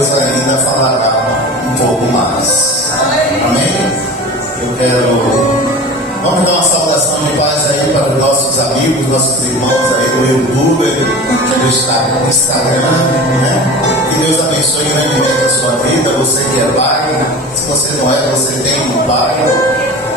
Deus ainda falará um pouco mais. Amém? Eu quero... Vamos dar uma saudação de paz aí para os nossos amigos, nossos irmãos aí do YouTube, do Instagram, né? Que Deus abençoe grandemente a sua vida. Você que é pai, se você não é, você tem um pai.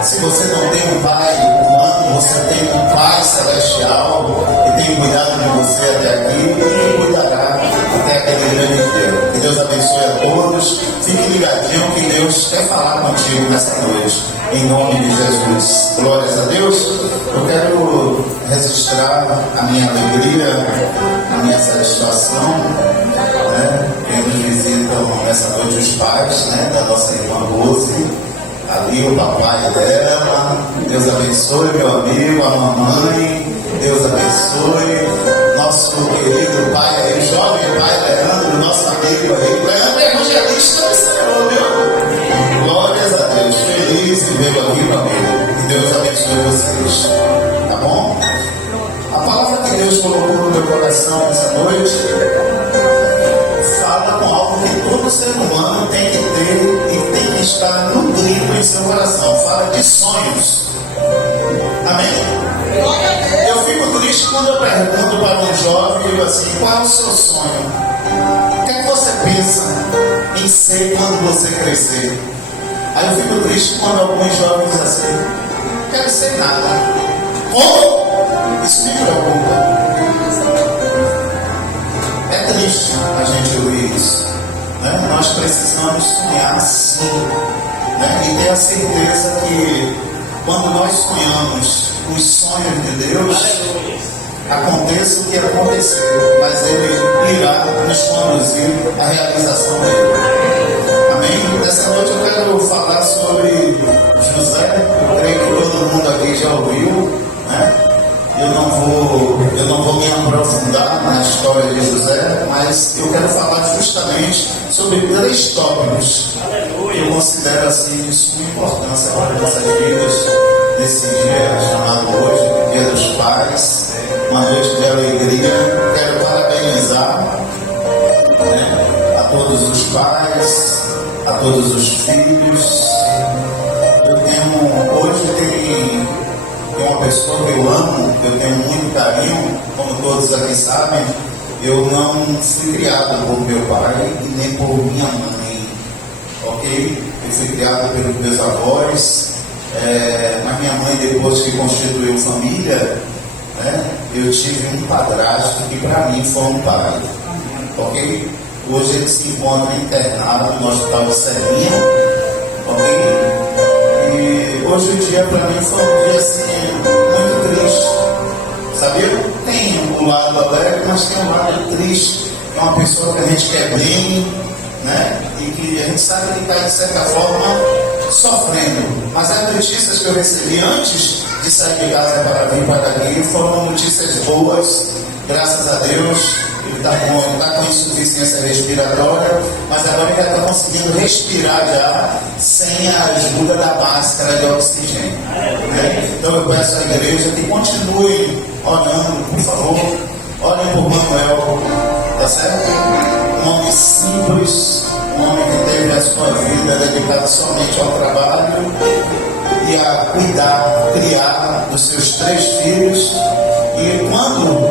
Se você não tem um pai humano, você tem um pai celestial que tem cuidado de você até aqui e cuidará até aquele grande dia. Que Deus abençoe a todos. Fique ligadinho que Deus quer falar contigo nessa noite. Em nome de Jesus. Glórias a Deus. Eu quero registrar a minha alegria, a minha satisfação, né? Que nos visitam nessa noite os pais, né? Da nossa irmã Rose. Ali o papai dela. Deus abençoe meu amigo, a mamãe. Deus abençoe nosso querido pai aí, jovem pai Leandro, nosso amigo aí. Leandro é evangelista do Senhor, viu? Glórias a Deus. Feliz em vê-lo aqui, meu amigo. Que Deus abençoe vocês. Tá bom? A palavra que Deus colocou no meu coração essa noite fala com algo que todo ser humano tem que ter e tem que estar nutrido em seu coração. Fala de sonhos. Amém? Eu fico triste quando eu pergunto para um jovem, digo assim, qual é o seu sonho? O que é que você pensa em ser quando você crescer? Aí eu fico triste quando alguns jovens dizem assim, não quero ser nada. Como? Isso me preocupa. É triste a gente ouvir isso, né? Nós precisamos sonhar sim, né? E ter a certeza que quando nós sonhamos os sonhos de Deus, aconteça o que acontecer, mas Ele irá nos conduzir à realização dele. Amém? Nessa noite eu quero falar sobre José. Eu creio que todo mundo aqui já ouviu, né? Eu não vou me aprofundar na história de José, mas eu quero falar justamente sobre 3 tópicos que eu considero assim de suma importância para as nossas vidas nesse dia chamado hoje, Dia dos Pais, uma noite de alegria. Quero parabenizar, né, a todos os pais, a todos os filhos. Hoje tem uma pessoa que eu amo, que eu tenho muito carinho, como todos aqui sabem. Eu não fui criado por meu pai e nem por minha mãe, ok? Eu fui criado pelos meus avós, mas minha mãe, depois que constituiu família, né, eu tive um padrasto que para mim foi um pai, ok? Hoje ele se encontra internado no Hospital de Serrinha, ok? E hoje o dia para mim foi um dia assim, muito triste, sabia? Tem um lado alegre, mas tem um lado triste. É uma pessoa que a gente quer bem, né? E que a gente sabe que está, de certa forma, sofrendo. Mas as notícias que eu recebi antes de sair de casa para vir para aqui foram notícias boas, graças a Deus. Ele está com insuficiência respiratória, mas agora ele já está conseguindo respirar já sem a ajuda da máscara de oxigênio, né? Então eu peço à igreja que continue orando, por favor. Orem por Manuel, tá certo? Um homem simples, um homem que teve a sua vida dedicada somente ao trabalho e a cuidar, criar dos seus 3 filhos. E quando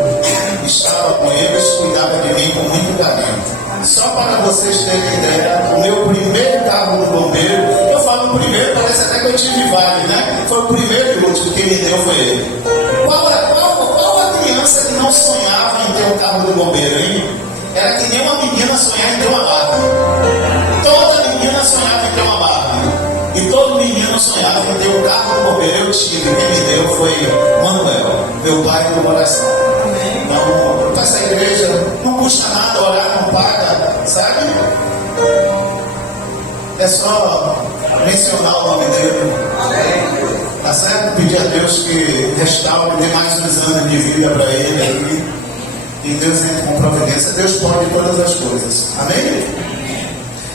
estava com eles, cuidava de mim com muito carinho. Só para vocês terem ideia, o meu primeiro carro do bombeiro, eu falo primeiro, parece até que eu tive vários, né? Foi o primeiro e último que me deu, foi ele. Qual a criança que não sonhava em ter um carro do bombeiro, hein? Era que nem uma menina sonhar em ter uma Barbie. Toda menina sonhava em ter uma Barbie. E todo menino sonhava em ter um carro do bombeiro. Eu tive, quem me deu foi Manuel, meu pai do coração. Então, para essa igreja, não custa nada orar, não paga, sabe? É só mencionar o nome dele. Tá certo? Pedir a Deus que restaure, dê mais uns anos de vida para ele aí. E Deus entra com providência. Deus pode todas as coisas. Amém?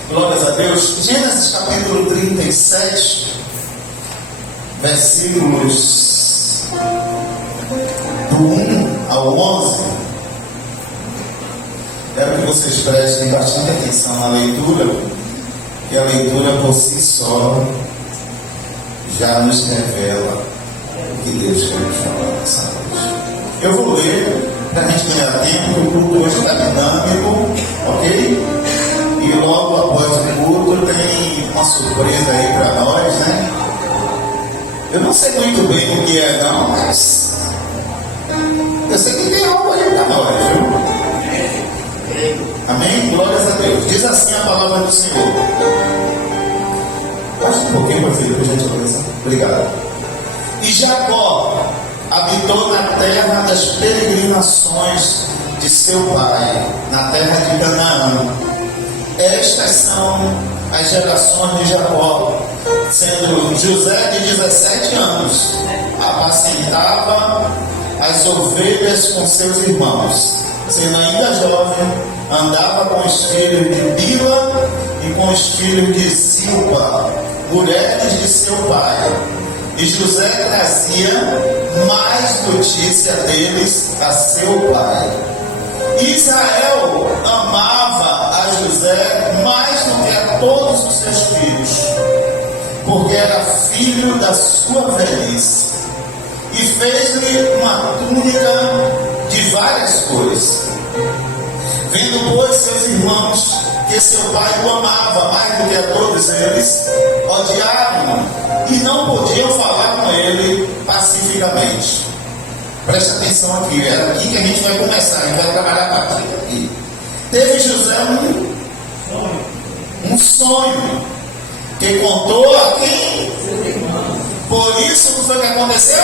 Glórias a Deus. Gênesis capítulo 37, versículos do 1 ao 11. Quero que vocês prestem bastante atenção na leitura, que a leitura por si só já nos revela o que Deus quer nos falar nessa noite. Eu vou ler para a gente ganhar tempo, o culto hoje está dinâmico, ok? E logo após o culto tem uma surpresa aí para nós, né? Eu não sei muito bem o que é não, mas eu sei que tem algo aí para nós, viu? Amém? Glórias a Deus. Diz assim a palavra do Senhor. Baixa um pouquinho, meu filho, por gentileza. Obrigado. E Jacó habitou na terra das peregrinações de seu pai, na terra de Canaã. Estas são as gerações de Jacó, sendo José de 17 anos, apacentava as ovelhas com seus irmãos. Sendo ainda jovem, andava com os filhos de Bila e com os filhos de Zilpa, mulheres de seu pai. E José trazia mais notícia deles a seu pai. Israel amava a José mais do que a todos os seus filhos, porque era filho da sua velhice, e fez-lhe uma túnica de várias cores. Vendo, pois, seus irmãos que seu pai o amava mais do que a todos eles, odiaram-no e não podiam falar com ele pacificamente. Presta atenção aqui, é aqui que a gente vai começar, a gente vai trabalhar a partir daqui. Teve José um sonho que contou a quem? Por isso, o que foi que aconteceu?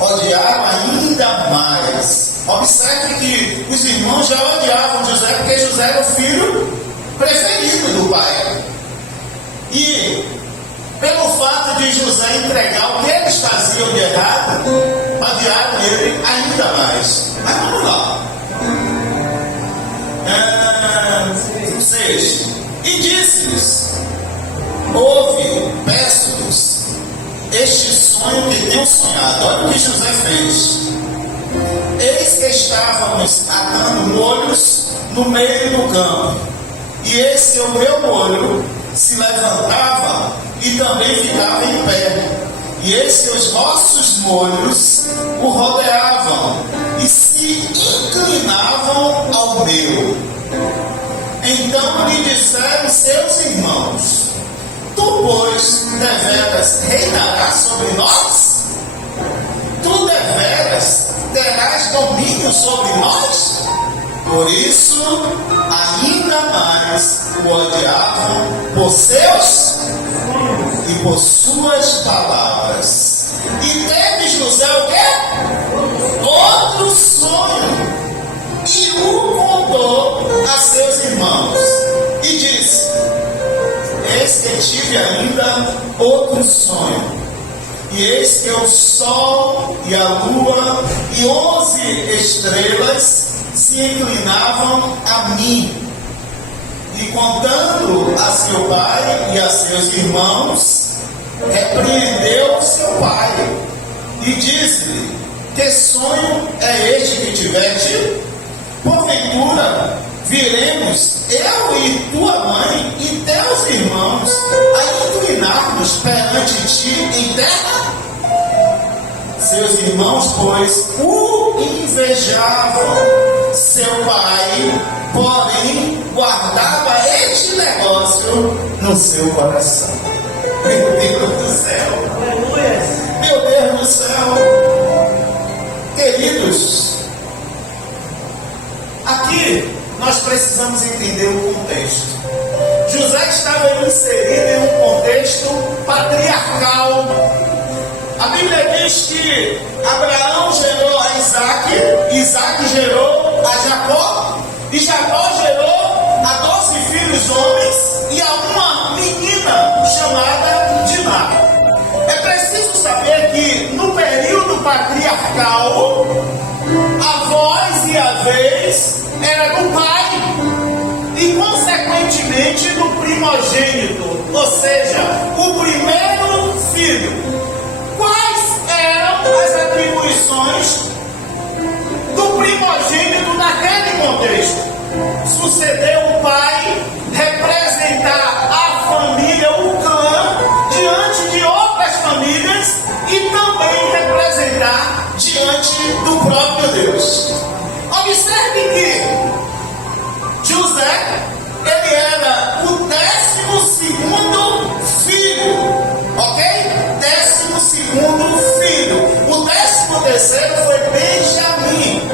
Odiaram ainda mais. Observe que os irmãos já odiavam José, porque José era o filho preferido do pai. E pelo fato de José entregar o que eles faziam de errado, odiaram ele ainda mais. Mas vamos lá. 6. E disse-lhes: ouve, peço-vos, este sonho que tenho sonhado. Olha o que José fez. Eis que estávamos atando molhos no meio do campo, e eis que o meu molho se levantava e também ficava em pé, e eis que os vossos molhos o rodeavam e se inclinavam ao meu. Então lhe disseram seus irmãos: tu, pois, deveras reinarás sobre nós? Tu deveras terás domínio sobre nós? Por isso, ainda mais o odiavam por seus e por suas palavras. E teve José o quê? Outro sonho, e o contou a seus irmãos, e disse: eis que tive ainda outro sonho, e eis que o sol e a lua e 11 estrelas se inclinavam a mim. E contando a seu pai e a seus irmãos, repreendeu seu pai e disse-lhe: que sonho é este que tiveste? Porventura viremos eu e tua mãe e teus irmãos a inclinar-nos perante ti em terra? Seus irmãos, pois, o invejavam. Seu pai, porém, guardava este negócio no seu coração. Meu Deus do céu! Meu Deus do céu! Queridos, aqui nós precisamos entender o contexto. José estava inserido em um contexto patriarcal. A Bíblia diz que Abraão gerou a Isaac, Isaac gerou a Jacó, e Jacó gerou a 12 filhos homens e a uma menina chamada Diná. É preciso saber que no período patriarcal, a voz e a vez era do pai e, consequentemente, do primogênito, ou seja, o primeiro filho. Quais eram as atribuições do o primogênito naquele contexto. Sucedeu o pai representar a família, o clã, diante de outras famílias e também representar diante do próprio Deus. Observe que José, ele era o 12º filho, ok? 12º filho. O 13º foi Benjamim.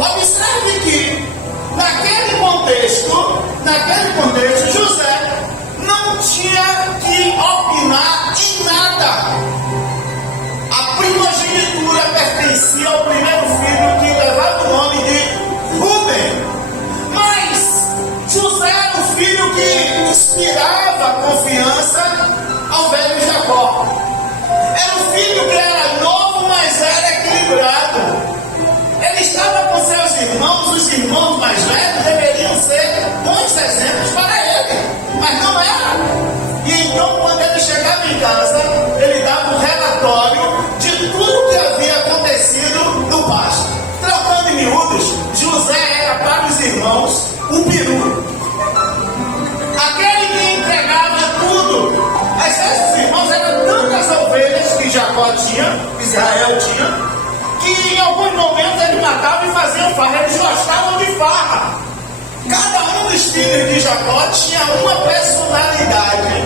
Observe que naquele contexto, José não tinha que opinar em nada. A primogenitura pertencia ao primeiro filho, que levava o nome de Rúben. Mas José era o filho que inspirava confiança ao velho Jacó. Era o filho que era novo, mas era equilibrado. Ele estava com seus irmãos, os irmãos mais velhos deveriam ser bons exemplos para ele, mas não era. E então, quando ele chegava em casa, ele dava um relatório de tudo que havia acontecido no pasto. Trocando em miúdos, José era para os irmãos o peru, aquele que entregava tudo. Às vezes os irmãos eram tantas ovelhas que Jacó tinha, Israel tinha, que em alguns momentos ele matava e fazia farra. Eles gostavam de farra. Cada um dos filhos de Jacó tinha uma personalidade.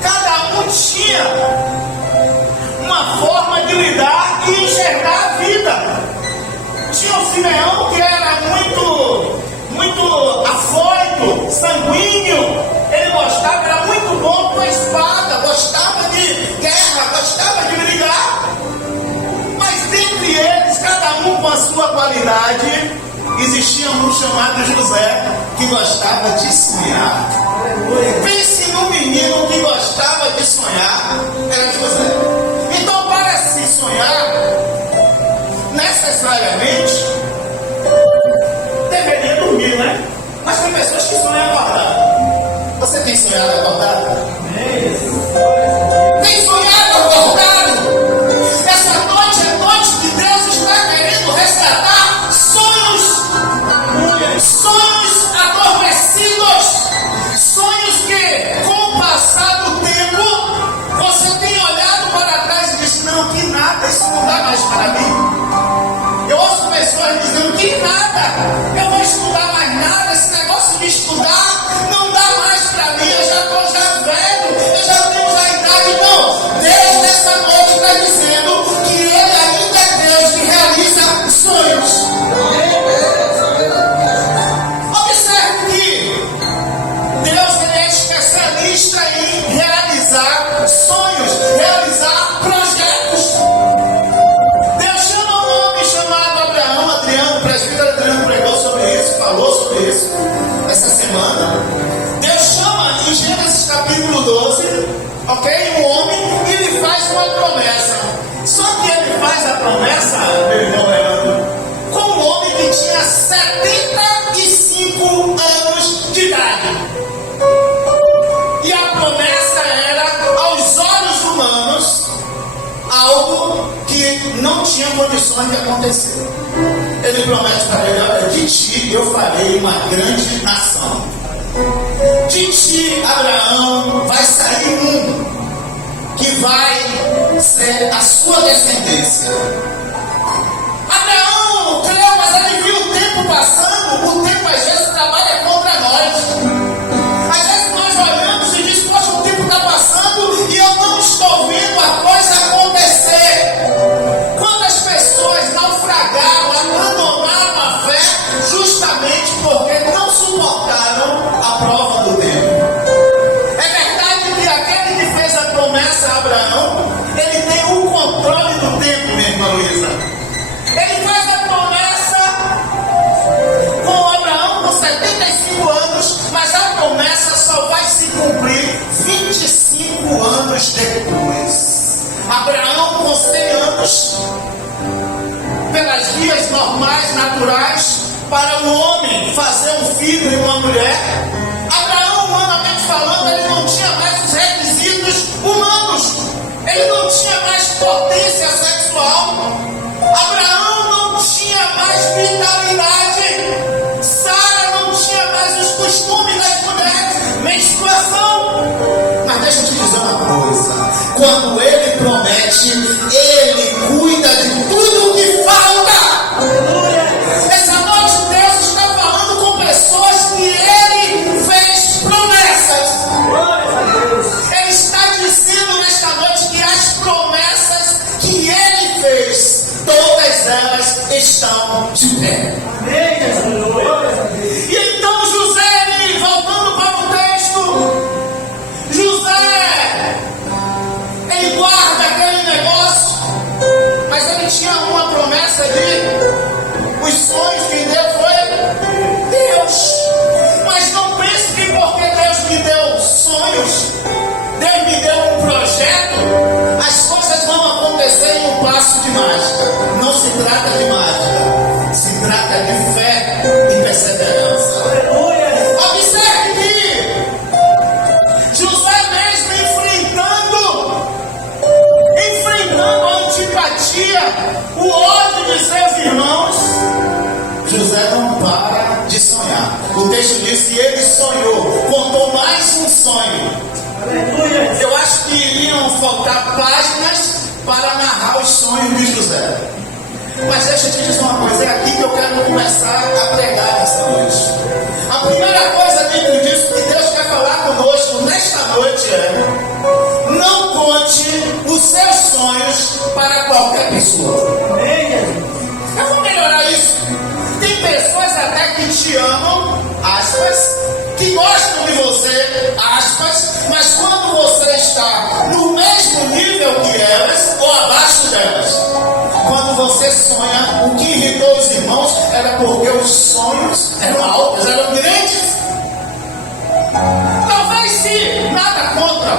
Cada um tinha uma forma de lidar e enxergar a vida. Tinha o Simeão, que era muito afoito, sanguíneo. Ele gostava, era muito bom com a espada, gostava de guerra, gostava de brigar. Dentre eles, cada um com a sua qualidade, existia um chamado José, que gostava de sonhar. Pense num menino que gostava de sonhar, era José. Então, para se sonhar, necessariamente, deveria dormir, né? Mas tem pessoas que sonham acordado. Você tem sonhado acordado? Tem sonhado acordado? Essa noite é noite que Deus está querendo resgatar sonhos adormecidos, sonhos que, com o passar do tempo, você tem olhado para trás e diz: não, que nada, isso não dá mais para mim. Eu ouço pessoas dizendo: que nada, eu vou estudar mais nada, esse negócio de estudar não dá mais para mim, eu já estou velho, eu já tenho a idade. Não, Deus nessa noite está dizendo que Ele ainda é Deus que realiza sonhos. Observe que Deus é especialista em realizar sonhos, realizar projetos. Deus chama um homem chamado Abraão. Adriano, o presbítero Adriano pregou sobre isso, falou sobre isso essa semana. Deus chama em Gênesis capítulo 12, ok? Um homem e lhe faz uma promessa. Só que ele faz a promessa, meu irmão Leandro, com um homem que tinha 75 anos de idade. E a promessa era, aos olhos humanos, algo que não tinha condições de acontecer. Ele promete para ele: olha, de ti eu farei uma grande nação. De ti, Abraão, vai sair um que vai ser a sua descendência. Abraão creu, mas ele viu o tempo passando. O tempo às vezes trabalha contra nós. Às vezes nós olhamos e dizemos: poxa, o tempo está passando e eu não estou vendo a coisa acontecer. Quantas pessoas naufragaram, abandonaram a fé justamente porque não suportaram a prova do tempo. É verdade que aquele que fez a promessa a Abraão, ele tem o controle do tempo, minha irmã Luísa. Ele faz a promessa com Abraão com 75 anos, mas a promessa só vai se cumprir 25 anos depois. Abraão com 100 anos, pelas vias normais, naturais, para um homem fazer um filho e uma mulher. Abraão, humanamente falando, ele não tinha mais os requisitos humanos. Ele não tinha mais potência sexual. Abraão não tinha mais vida presente, Ele cuida de tudo o que falta. Essa noite Deus está falando com pessoas que Ele fez promessas. Ele está dizendo nesta noite que as promessas que Ele fez, todas elas estão de pé. E então José, voltando para o texto, José, ele guarda aquele negócio, mas ele tinha uma promessa ali. Os sonhos que deu foi Deus. Mas não pense que porque Deus me deu sonhos, Deus me deu um projeto, as coisas vão acontecer em um passo de mágica. Não se trata de mágica, se trata de fé e perseverança. Observe que José mesmo enfrentando a antipatia, o ódio de seus irmãos, José não para de sonhar. O texto diz que ele sonhou, contou mais um sonho. Eu acho que iriam faltar páginas para narrar os sonhos de José. Mas deixa eu te dizer uma coisa, é aqui que eu quero começar a pregar nessa noite. A primeira coisa dentro disso que Deus quer falar conosco nesta noite é: não conte os seus sonhos para qualquer pessoa. Eu vou melhorar isso. Tem pessoas até que te amam, aspas, que gostam de você, aspas, mas quando você está no mesmo nível que elas ou abaixo delas, quando você sonha, o que irritou os irmãos era porque os sonhos eram altos, eram grandes. Talvez se nada contra,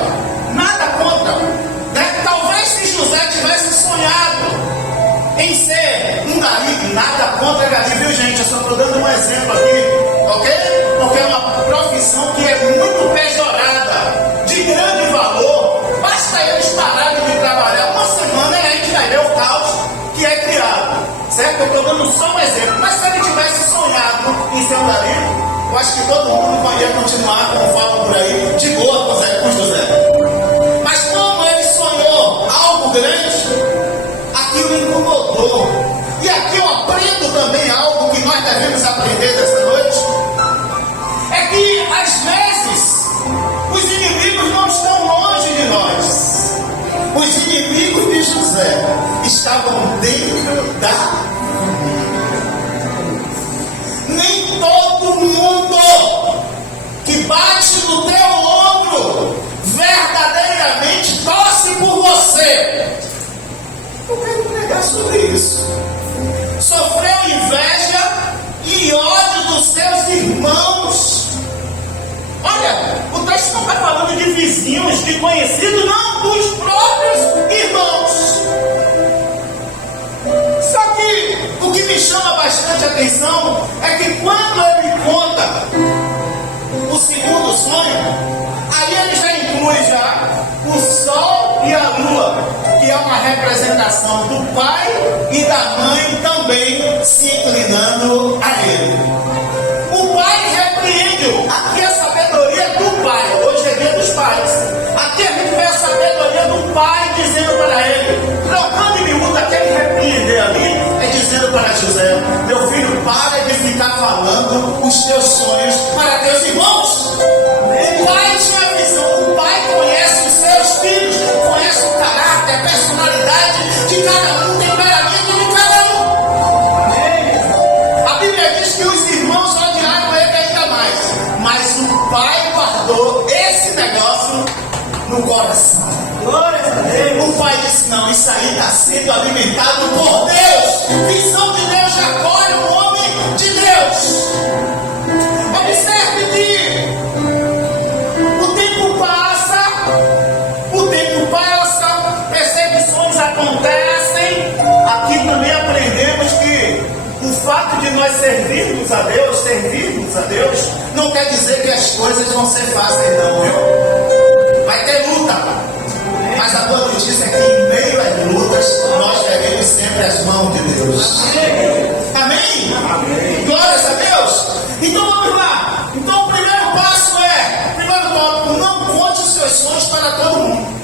né? Talvez se José tivesse sonhado em ser um gari, nada contra gari, viu gente? Eu só estou dando um exemplo aqui, ok? Porque é uma profissão que é muito pejorada, de grande valor. Basta eles pararem de trabalhar uma semana e a gente vai ver o caos que é criado, certo? Eu estou dando só um exemplo, mas se ele tivesse sonhado em ser um gari, eu acho que todo mundo ia continuar, como falam por aí, de boa com José. Mas como ele sonhou algo grande, aquilo incomodou. E aqui eu aprendo também algo que nós devemos aprender dessa noite. É que às vezes os inimigos não estão longe de nós. Os inimigos de José estavam dentro da... Nem todo mundo que bate no teu ombro verdadeiramente torce por você. Eu quero pregar sobre isso. Sofreu inveja e ódio dos seus irmãos. Olha, o texto não está falando de vizinhos, de conhecidos, não, dos próprios irmãos. Só que o que me chama bastante atenção é que quando ele conta o segundo sonho, aí ele já inclui o sol e a lua, que é uma representação do pai e da mãe também se inclinando a ele. O pai repreende-o. Aqui é a sabedoria do pai. Hoje é dia dos pais. Aqui a gente vê a sabedoria do pai dizendo para ele, trocando em miúdo, aquele repreender ali é dizendo para José: meu filho, para de ficar falando os teus sonhos para teus irmãos. O pai tinha a visão. O pai conhece os seus filhos, conhece o caráter, a personalidade de cada um, o temperamento de cada um. A Bíblia diz que os irmãos odiaram ele ainda mais, mas o pai guardou esse negócio no coração. O pai disse: não, isso aí está sendo alimentado por Deus. Visão de Deus já colhe o homem de Deus. Observe que o tempo passa, perseguições acontecem. Aqui também aprendemos que o fato de nós servirmos a Deus, não quer dizer que as coisas vão ser fáceis, não, viu? Vai ter luta. Mas a boa notícia é que em meio às lutas, nós teremos sempre as mãos de Deus. Amém? Amém. Glórias a Deus. Então vamos lá. Então o primeiro tópico, não conte os seus sonhos para todo mundo.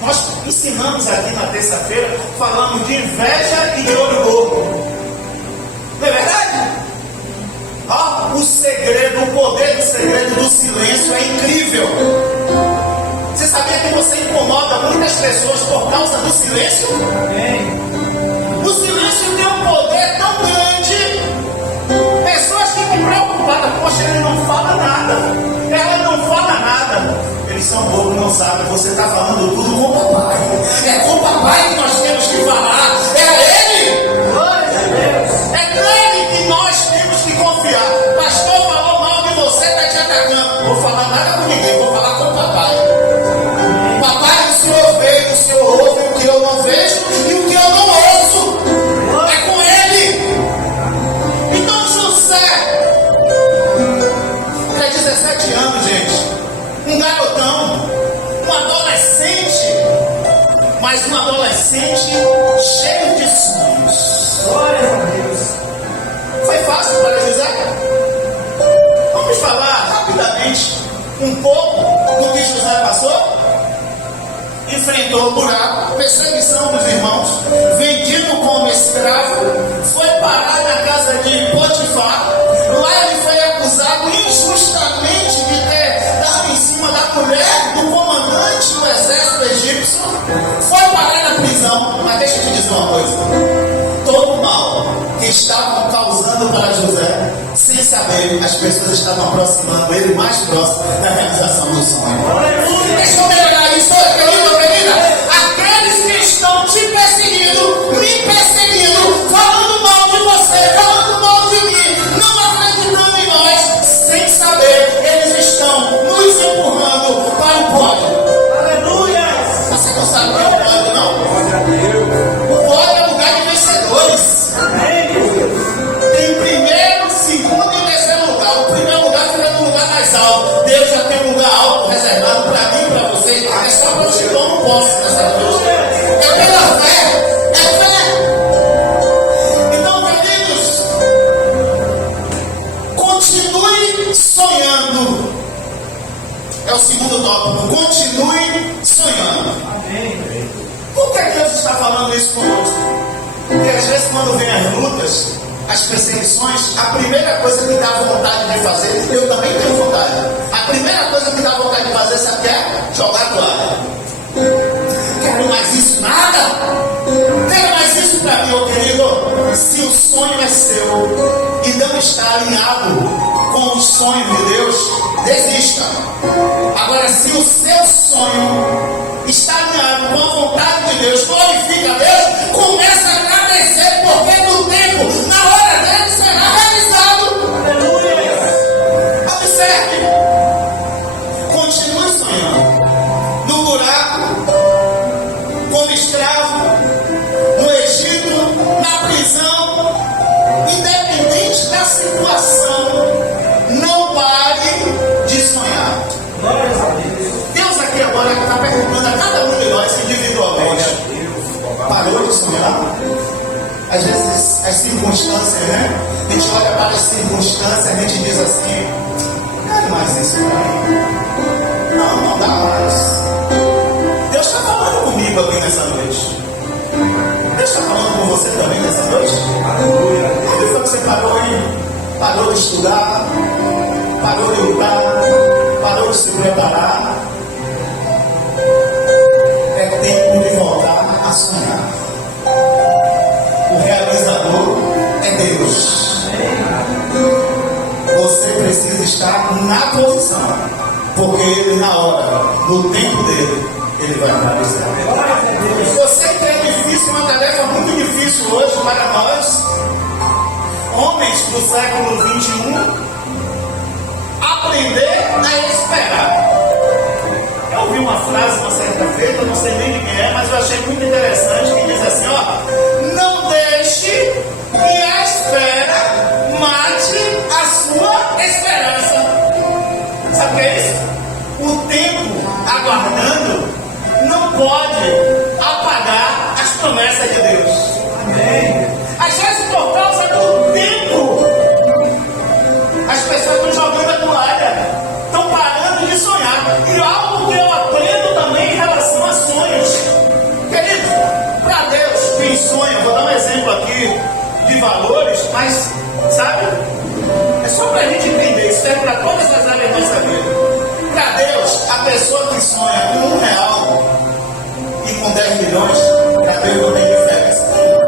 Nós ensinamos aqui na terça-feira, falamos de inveja e de olho gordo. Não é verdade? Ó, o segredo, o poder do segredo do silêncio é incrível. Você sabia que você incomoda muitas pessoas por causa do silêncio? O silêncio tem um poder tão grande. Pessoas ficam preocupadas, poxa, ele não fala nada, ela não fala nada. Eles são bobos, não sabem, você está falando tudo com o papai. É com o papai que nós temos que falar, é ele. Glória a Deus. É nele que nós temos que confiar. Pastor falou mal de você, está te atacando. Não vou falar nada com ninguém, vou falar com o papai. Papai, o Senhor vê, o Senhor ouve o que eu não vejo e o que eu não ouço. É com ele. Então José, tinha 17 anos, gente. Um garotão, um adolescente, mas um adolescente cheio de sonhos. Glória a Deus. Foi fácil para José? Vamos falar rapidamente um pouco do que José passou? Enfrentou o buraco, perseguição dos irmãos, vendido como escravo, foi parar na casa de Potifar. Lá ele foi acusado injustamente de ter dado em cima da mulher do comandante do exército egípcio. Foi parar na prisão. Mas deixa eu te dizer uma coisa: todo o mal que estavam causando para José, sem saber, as pessoas estavam aproximando ele mais próximo da realização do sonho. Deixa eu melhorar isso, querido. Aqueles que estão te perseguindo, me perseguindo, falando mal de você, falando mal de mim, não acreditando em nós, sem saber, eles estão nos empurrando para o pódio. Aleluia! Você não sabe o que é o pódio, não? O pódio é lugar de vencedores. Tem primeiro, segundo e terceiro lugar. O primeiro lugar fica no lugar mais alto. Deus já tem um lugar alto reservado para mim e para vocês. É só para os que não posso nessa noite. É pela fé. É fé. Então, queridos, continue sonhando. É o segundo tópico. Continue sonhando. Amém. Por que Deus está falando isso conosco? Porque às vezes quando vem as lutas, as perseguições, a primeira coisa que dá vontade de fazer, eu também tenho vontade. A primeira coisa que dá vontade de fazer, sabe o que é? Jogar a toalha. Quero mais isso, nada. Quero mais isso para mim, ô querido. Se o sonho é seu e não está alinhado com o sonho de Deus, desista. Agora, se o seu sonho está alinhado com a vontade de Deus, glorifica a Deus, começa a agradecer, porque no tempo, na hora dele, será realizado. Aleluia! Observe. Continue sonhando. No buraco, como escravo, no Egito, na prisão, independente da situação, não pare de sonhar. Deus aqui agora está perguntando a cada um de nós individualmente: parou de sonhar? Às vezes as circunstâncias, né? A gente olha para as circunstâncias, a gente diz assim: não é mais isso para mim. Não dá mais. Deus está falando comigo aqui nessa noite. Deus está falando com você também nessa noite. Aleluia. Quando foi que você parou, hein? Parou de estudar, parou de lutar, parou de se preparar. É tempo de voltar a sonhar. O realizador é Deus. Você precisa estar na posição, porque Ele, na hora, no tempo dele, Ele vai aparecer. Você que é difícil, uma tarefa muito difícil hoje para nós, homens do século XXI, aprender a esperar. Eu ouvi uma frase uma certa vez, eu não sei nem de quem é, mas eu achei muito interessante, que diz assim: ó, não deixe que a espera mate a sua esperança. Sabe o que é isso? O tempo aguardando não pode apagar as promessas de Deus. Amém. Às vezes, por causa do tempo, as pessoas estão jogando a toalha, estão parando de sonhar. E algo que eu aprendo também em relação a sonhos: quem sonha, vou dar um exemplo aqui de valores, mas, sabe? É só para a gente entender, isso é para todas as áreas da nossa vida. Para Deus, a pessoa que sonha com R$1 e com 10 milhões, para Deus não tem diferença nenhuma.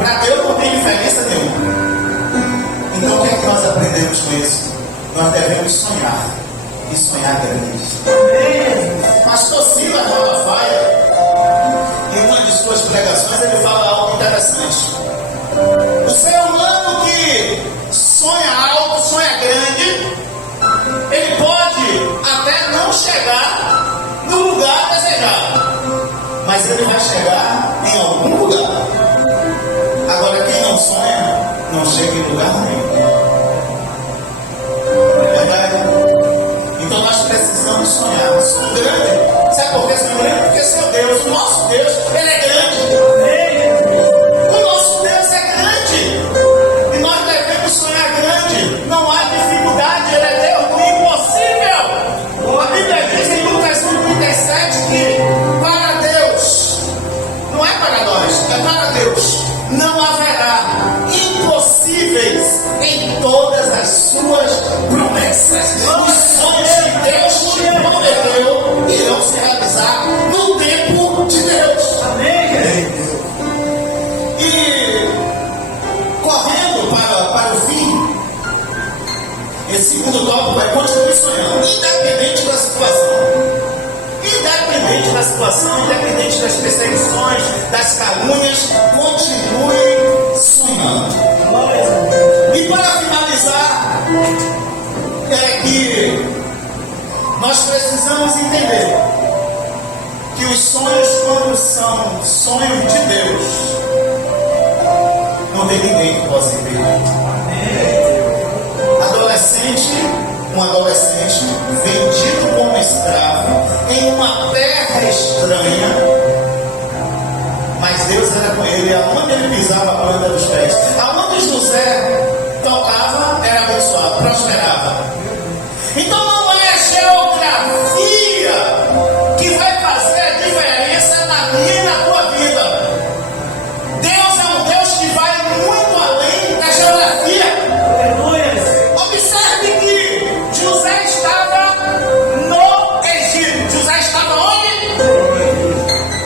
Para Deus não tem diferença nenhuma. Então o que é que nós aprendemos com isso? Nós devemos sonhar, e sonhar grande. Pastor Silas Malafaia, em uma de suas pregações, ele fala algo interessante. O ser humano que sonha alto, sonha grande, ele pode até não chegar no lugar desejado, mas ele vai chegar em algum lugar. Agora, quem não sonha, não chega em lugar nenhum. É verdade? Então nós precisamos sonhar. Sonho grande. Sabe por que sonho grande? Porque seu Deus, o nosso Deus, ele é grande. O nosso Deus é grande. E nós devemos sonhar grande. Não há dificuldade, ele é Deus do impossível. A Bíblia diz em Lucas 1,37 que para Deus, não é para nós, é para Deus, não haverá impossíveis em todas as suas promessas. Os sonhos que Deus te prometeu irão se realizar no tempo de Deus. Amém. E correndo para o fim, esse segundo tópico é continue sonhando, independente da situação. Independente da situação, independente das perseguições, das calúnias, continue sonhando. E para finalizar, é que nós precisamos entender que os sonhos, quando são sonhos de Deus, não tem ninguém que possa impedir. Um adolescente vendido como escravo em uma terra estranha, mas Deus era com ele, aonde ele pisava a planta dos pés, aonde José tocava era abençoado, prosperava. Então não é a geografia que vai fazer a diferença na minha e na tua vida. Deus é um Deus que vai muito além da geografia. Observe que José estava no Egito. José estava onde?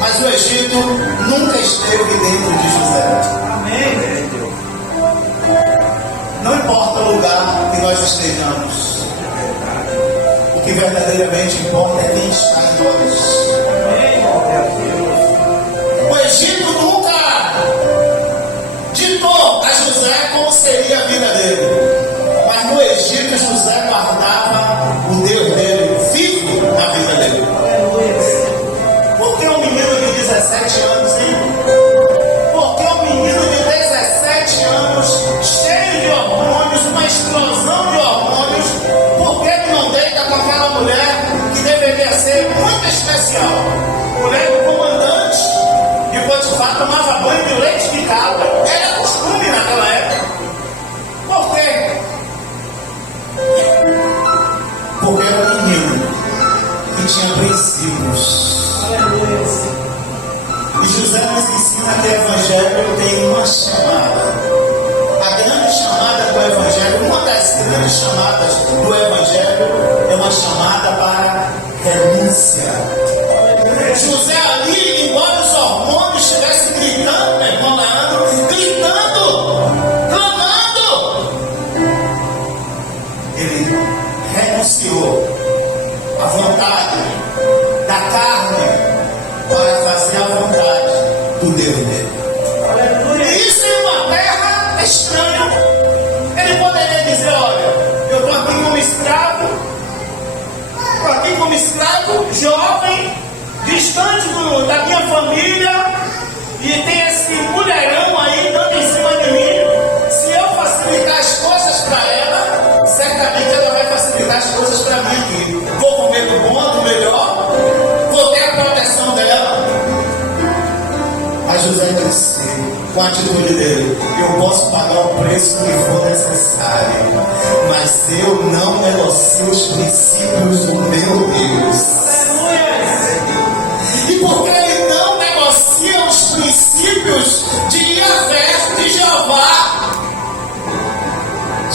Mas o Egito nunca esteve dentro de José. Amém. Não importa o lugar que nós estejamos, o que verdadeiramente importa é quem está em nós. O Egito nunca ditou a José como seria a vida dele. Mas no Egito, José guardava o Deus dele vivo na vida dele. Por que um menino de 17 anos, hein? Por que um menino de 17 anos, cheio de hormônios, uma explosão de hormônios, por que ele não deita com aquela mulher que deveria ser muito especial? Mulher do comandante de Potifar tomava banho de leite de cabra. Era costume naquela época. Por quê? Porque era um menino que tinha princípios. E José nos ensina que o Evangelho tem uma chamada. A grande chamada do Evangelho, uma das grandes chamadas do Evangelho, é uma chamada para renúncia. José ali, embora os hormônios estivessem gritando, meu irmão Leandro, gritando, clamando, ele renunciou à vontade da carne para fazer a vontade do Deus dele. E isso em uma terra estranha. Ele poderia dizer, olha, eu estou aqui como escravo, jovem, distante da minha família, e tem esse mulherão aí dando em cima de mim. Se eu facilitar as coisas para ela, certamente ela vai facilitar as coisas para mim aqui. Vou comer do bom, do melhor, vou ter a proteção dela. Mas José disse, com a atitude dele, eu posso pagar o preço que for necessário, mas eu não negocio os princípios do meu Deus. E porque ele não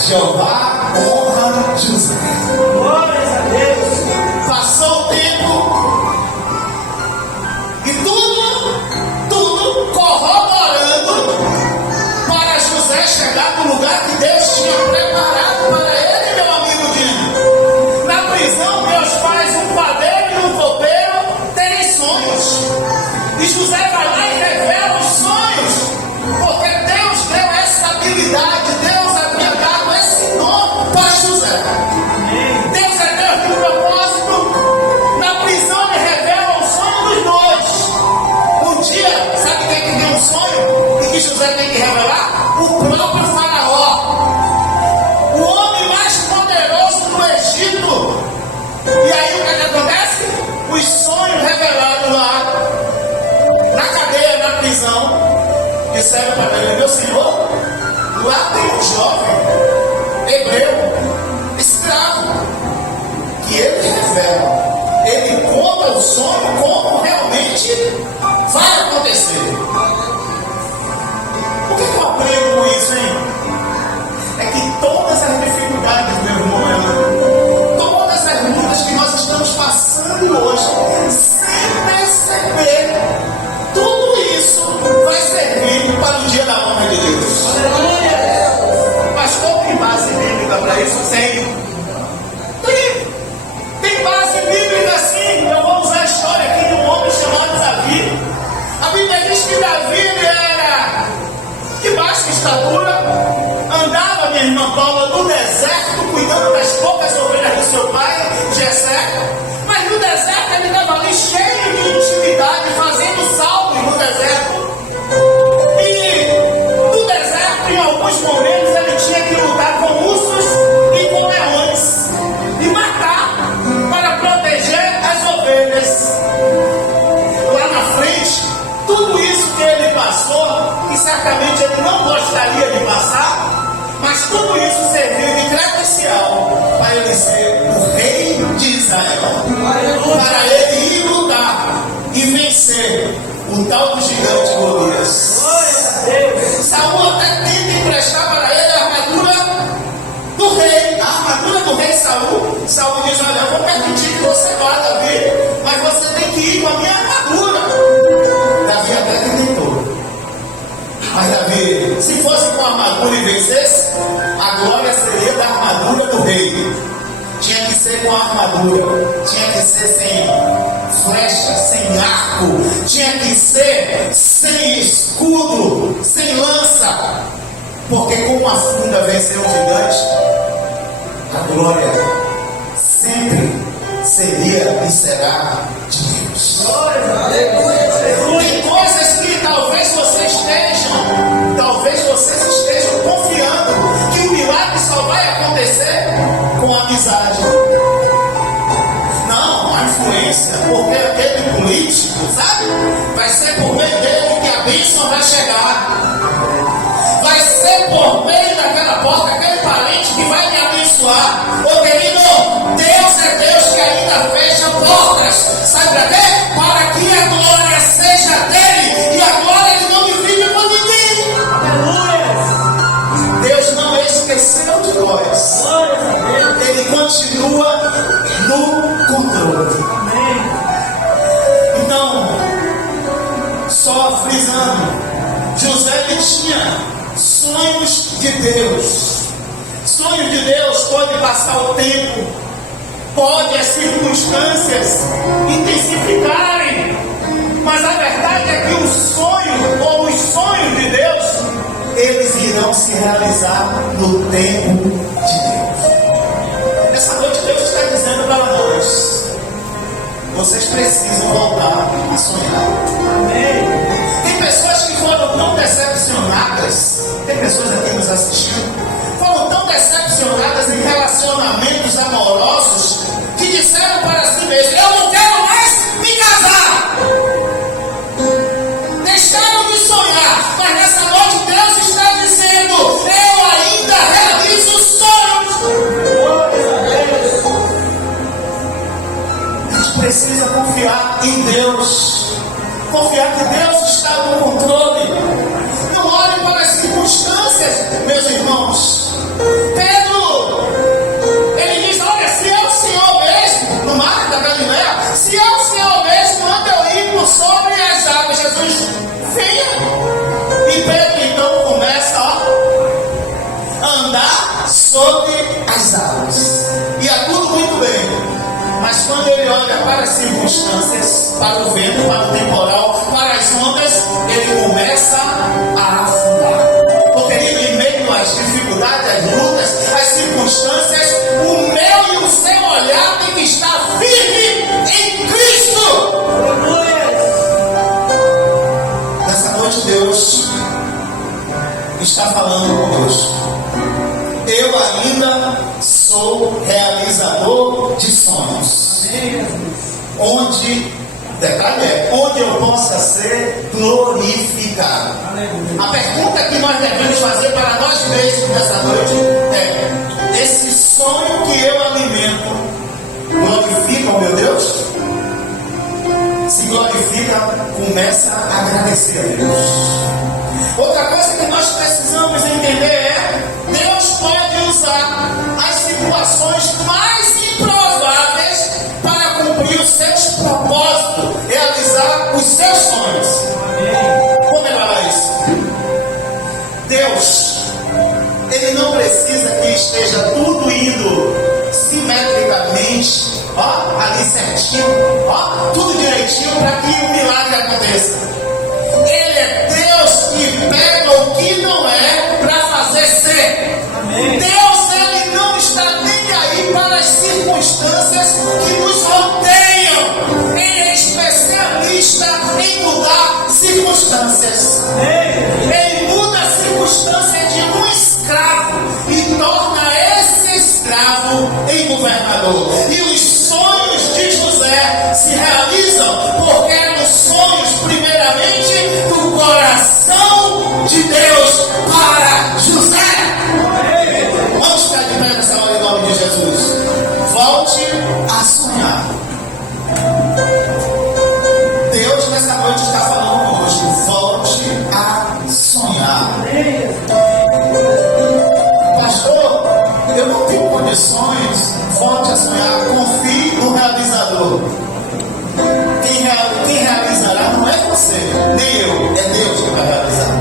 Jeová honra José. Glórias a Deus. Passou o tempo e tudo corroborando para José chegar no lugar que Deus tinha preparado para ele, meu amigo Dino. Na prisão, Deus faz um padeiro e um copeiro terem sonhos. E José vai lá e revela os sonhos, porque Deus deu essa habilidade, Deus havia dado esse dom para José. Deus é Deus de propósito. Na prisão ele revela o sonho dos dois. Um dia, sabe quem que tem um sonho e que José tem que revelar? O próprio Faraó, o homem mais poderoso do Egito. E aí o que acontece? Os sonhos revelados lá na cadeia, na prisão, disseram para ele: meu senhor, lá tem um jovem hebreu, escravo, que ele revela, ele conta o sonho como realmente vai acontecer. O que eu aprendo com isso, hein? É que todas as dificuldades, meu irmão, todas as lutas que nós estamos passando hoje, sem perceber, tudo isso vai servir para o dia da honra de Deus. Aleluia! Pastor, tem base bíblica para isso? Tem base bíblica sim. Eu vou usar a história aqui de um homem chamado Davi. A Bíblia diz que Davi ele era de baixa estatura, andava, minha irmã Paula, no deserto, cuidando das poucas ovelhas do seu pai, Jessé. Mas no deserto ele estava ali cheio de intimidade, fazendo saltos no deserto. E no deserto, em alguns momentos, ele tinha que lutar com ursos e com leões e matar para proteger as ovelhas. Lá na frente, tudo isso que ele passou, que certamente ele não gostaria de passar, mas tudo isso serviu de credencial para ele ser o rei de Israel, para ele ir lutar e vencer o tal do gigante Golias. Saul até tenta emprestar para ele a armadura do rei, Saul. Saul diz: olha, eu vou permitir que você vá, Davi, mas você tem que ir com a minha armadura. Davi até que tentou. Mas Davi, se fosse com a armadura e vencesse, a glória seria da armadura do rei. Tinha que ser com a armadura, tinha que ser sem flecha, sem arco, tinha que ser sem escudo, sem lança, porque com a funda venceu o gigante, a glória sempre seria e será de Deus. Tem coisas que talvez vocês estejam confiando que o milagre só vai acontecer com amizade. Não, a influência, porque aquele político, sabe? Vai ser por meio dele que a bênção vai chegar. Vai ser por meio daquela porta, aquele parente que vai me abençoar. Ô querido, Deus é Deus que ainda fecha portas. Sabe para quê? Para que a glória seja dele. E a glória ele não divide com ninguém. Aleluia! Deus não esqueceu de nós. Ele continua no controle. Então, só frisando, José ele tinha sonhos de Deus. Sonhos de Deus pode passar o tempo, pode as circunstâncias intensificarem, mas a verdade é que o sonho ou os sonhos de Deus, eles irão se realizar no tempo de Deus. Nessa noite Deus está dizendo para nós: vocês precisam voltar a sonhar. Amém. Tem pessoas que foram tão decepcionadas, tem pessoas aqui nos assistindo, foram tão decepcionadas em relacionamentos amorosos, que disseram para si mesmos: eu não quero mais me casar. Deixaram de sonhar, mas nessa noite Deus está dizendo: eu ainda realizo sonhos. A gente precisa confiar em Deus, confiar que Deus está no controle. Não olhem para as circunstâncias, meus irmãos. Pedro, ele diz: olha, se é o Senhor mesmo, no mar da Galileia, se é o Senhor mesmo, manda eu ir por sobre as águas. Jesus, venha. E Pedro então começa a andar sobre as águas. E é tudo muito bem. Mas quando ele olha para as circunstâncias, para o vento, para o temporal, para as ondas, ele começa a afundar. Porque em meio às dificuldades, às lutas, às circunstâncias, o meu e o seu olhar tem que estar firme em Cristo. Nessa noite Deus está falando conosco. Eu ainda sou realizador de sonhos. Onde, detalhe é, onde eu possa ser glorificado. A pergunta que nós devemos fazer para nós mesmos nessa noite é: esse sonho que eu alimento glorifica o meu Deus? Se glorifica, começa a agradecer a Deus. Outra coisa que nós precisamos entender é: Deus pode usar as situações mais improváveis para cumprir os seus propósitos, realizar os seus sonhos. Como é que fala isso? Deus, Ele não precisa que esteja tudo indo simetricamente, ali certinho, tudo direitinho para que o milagre aconteça. Ele é Deus que pega o que não é para fazer ser. Deus, Ele não está nem aí para as circunstâncias que nos rodeiam. Ele é especialista em mudar circunstâncias. Ele muda a circunstância de um escravo e torna esse escravo em governador. E os sonhos de José se realizam porque eram sonhos, primeiramente, do coração de Deus para José. Vamos ficar de pé nessa hora em nome de Jesus. Volte a sonhar. Deus nessa noite está falando conosco. Volte a sonhar. Pastor, eu não tenho condições. Volte a sonhar. Confie no realizador. Quem realizará não é você, nem eu. É Deus que vai realizar.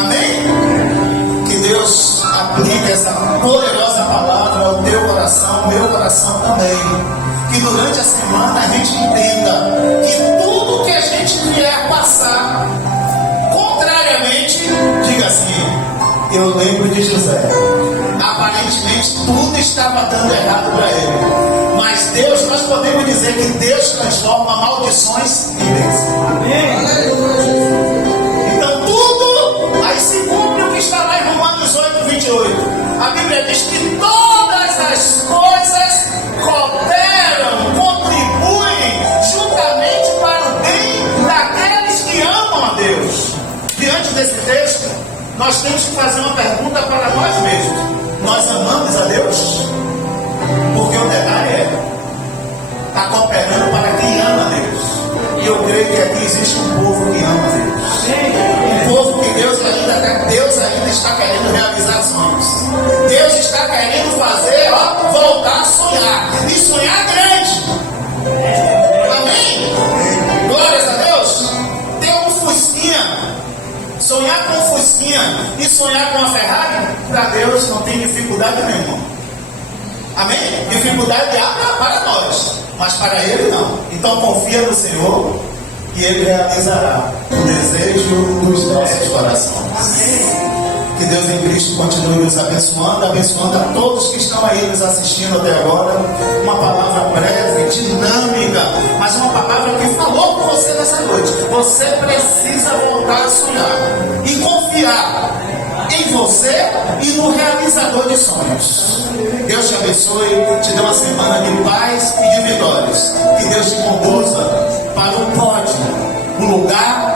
Amém? Que Deus aplique essa poderosa palavra ao teu coração, meu coração também. Que durante a semana a gente entenda que tudo que a gente vier passar, contrariamente, diga assim: eu lembro de José. Aparentemente tudo estava dando errado para ele. Mas Deus, nós podemos dizer que Deus transforma maldições em bênçãos. Então tudo aí se cumpre o que está lá em Romanos 8:28. A Bíblia diz que todas as coisas cooperam, contribuem juntamente para o bem daqueles que amam a Deus. Diante desse texto, nós temos que fazer uma pergunta para nós mesmos: nós amamos a Deus? Porque o detalhe está cooperando para quem ama a Deus. E eu creio que aqui existe um povo que ama a Deus. Um povo que Deus ainda está querendo realizar sonhos. Deus está querendo fazer, voltar a sonhar. E sonhar grande. Amém? Glórias a Deus. Ter um Fusquinha. Sonhar com um Fusquinha e sonhar com uma Ferrari, para Deus não tem dificuldade nenhuma. Amém? Dificuldade há para nós, mas para Ele não. Então confia no Senhor e Ele realizará o desejo dos nossos corações. Amém. Que Deus em Cristo continue nos abençoando, abençoando a todos que estão aí nos assistindo até agora. Uma palavra breve, dinâmica, mas uma palavra que falou com você nessa noite. Você precisa voltar a sonhar e confiar em você e no realizador de sonhos. Deus te abençoe, te dê uma semana de paz e de vitórias. Que Deus te conduza para o pódio, o lugar